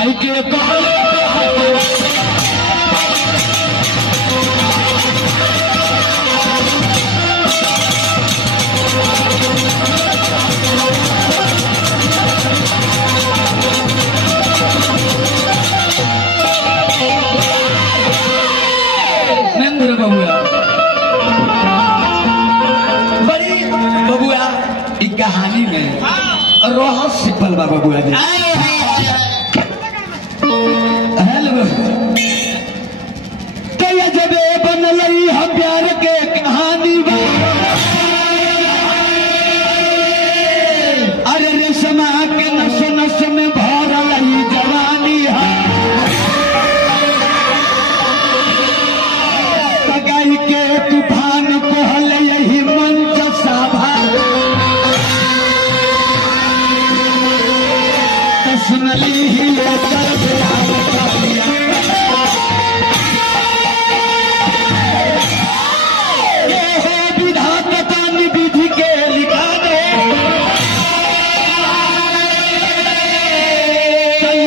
माई के कहले बबुआ बड़ी बबुआ एक कहानी में रहस्य पल बा बबुआ जी। हेलो कया जबे बनलई हम प्यार के कहानी बा अरे रेशमा के नस नस में भरल जवानी है तगाई के तूफान कहल यही मंच सभा सुनली ही विधाता विधि के लिखा दे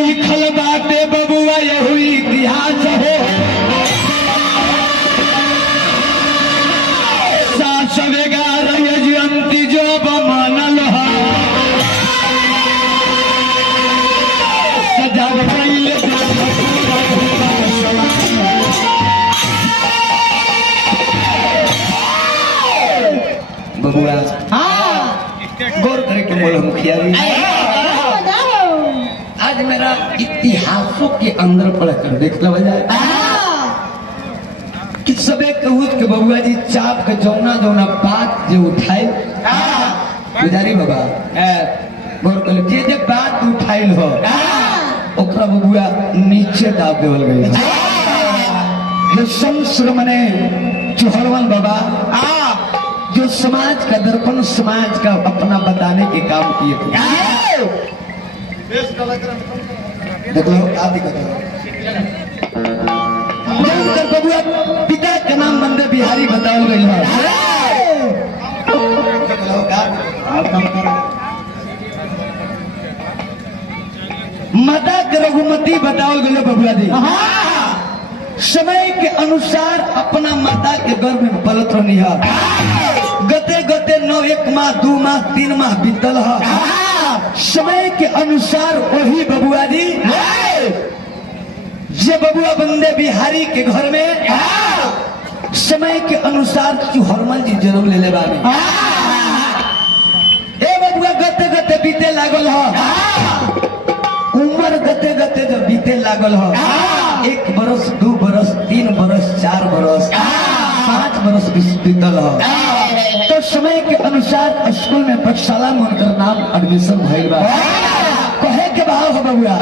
लिखल बाटे बबुआ यही इतिहास हो सवेगा जयंती जो बनल है सजाव पहले बबुआ गौर करके बोलो मुखिया जी आज मेरा इतिहासों के अंदर पढ़कर देख लो जाए कि सबे कहूत के बबुआ जी चाप के जौना जौना बात जो उठाई गुजारी बाबा गौर कर जे जे बात उठाइल हो ओकरा बबुआ नीचे दाब देवल गई जो संस्र मने चुहरवन बाबा जो समाज का दर्पण समाज का अपना बताने के काम किए थे देख लो आदि बबुआ पिता का नाम बंदे बिहारी बताओ गई है माता के रघुमती बताओ गए बबुआ जी समय के अनुसार अपना माता के गर्भ में पलत रही है गते गते 9 1 माह 2 माह 3 माह बीतल है समय के अनुसार वही बबुआ जी ये बबुआ बंदे बिहारी के घर में समय के अनुसार चुहरमल जी जन्म ले बानी ए बबुआ गते गते बीते लागल है उम्र गते गते जब बीते लागल है 1 बरस 2 बरस 3 बरस 4 बरस 5 बरस बीतल है तो समय के अनुसार स्कूल में पाठशाला में उनका नाम एडमिशन भइल बा कहे के भाव हो बबुआ